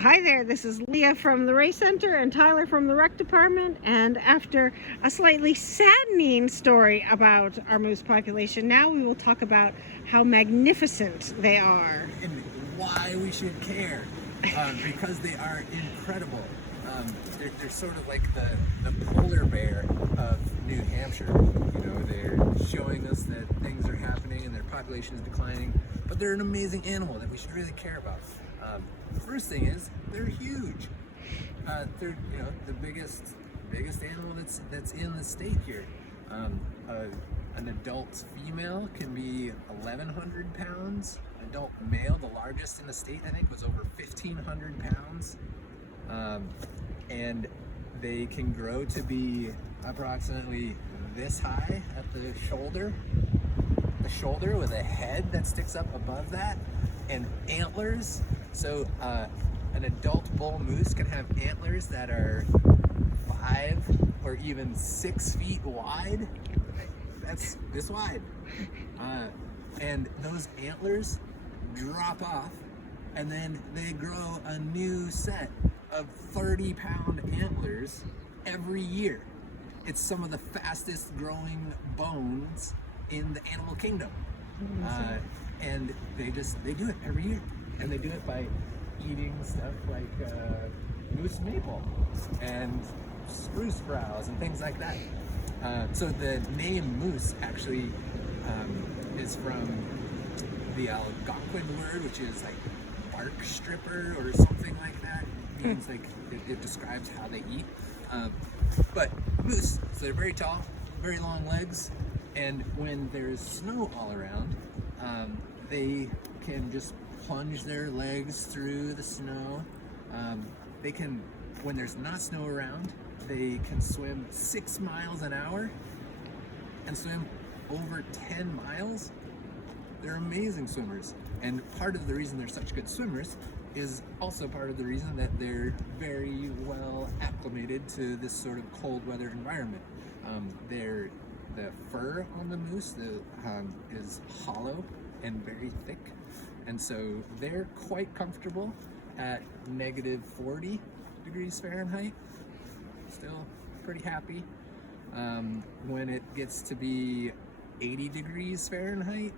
Hi there, this is Leah from the Ray Center and Tyler from the Rec Department. And after a slightly saddening story about our moose population, now we will talk about how magnificent they are. And why we should care, because they are incredible. They're sort of like the polar bear of New Hampshire. You know, they're showing us that things are happening and their population is declining, but they're an amazing animal that we should really care about. The first thing is they're huge. They're the biggest animal that's in the state here. An adult female can be 1,100 pounds. Adult male, the largest in the state, I think, was over 1,500 pounds. And they can grow to be approximately this high at the shoulder with a head that sticks up above that, and antlers. So an adult bull moose can have antlers that are 5 or even 6 feet wide. That's this wide. And those antlers drop off, and then they grow a new set of 30-pound antlers every year. It's some of the fastest growing bones in the animal kingdom. And they do it every year. And they do it by eating stuff like moose maple and spruce browse and things like that. So the name moose actually is from the Algonquin word, which is like bark stripper or something like that. It means like it describes how they eat. But moose, so they're very tall, very long legs, and when there's snow all around, they can just plunge their legs through the snow. They can, when there's not snow around, they can swim 6 miles an hour and swim over 10 miles. They're amazing swimmers. And part of the reason they're such good swimmers is also part of the reason that they're very well acclimated to this sort of cold weather environment. The fur on the moose is hollow and very thick, and so they're quite comfortable at -40 degrees Fahrenheit. Still pretty happy. When it gets to be 80 degrees Fahrenheit,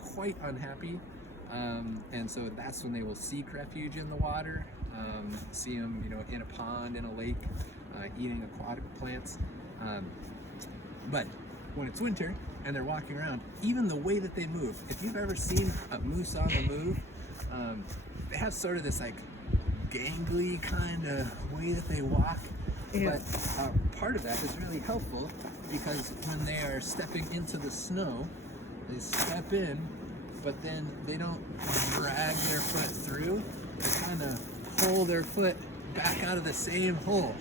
quite unhappy. And so that's when they will seek refuge in the water, see them, in a pond, in a lake, eating aquatic plants. But when it's winter and they're walking around, even the way that they move, if you've ever seen a moose on the move, they have sort of this like gangly kind of way that they walk. Yeah. But part of that is really helpful because when they are stepping into the snow, they step in, but then they don't drag their foot through. They kind of pull their foot back out of the same hole.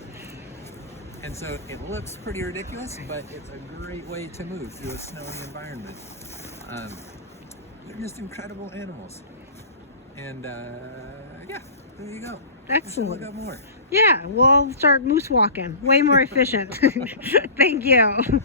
And so it looks pretty ridiculous, but it's a great way to move through a snowy environment. They're just incredible animals. And yeah, there you go. Excellent. Look up more. Yeah, we'll start moose walking. Way more efficient. Thank you.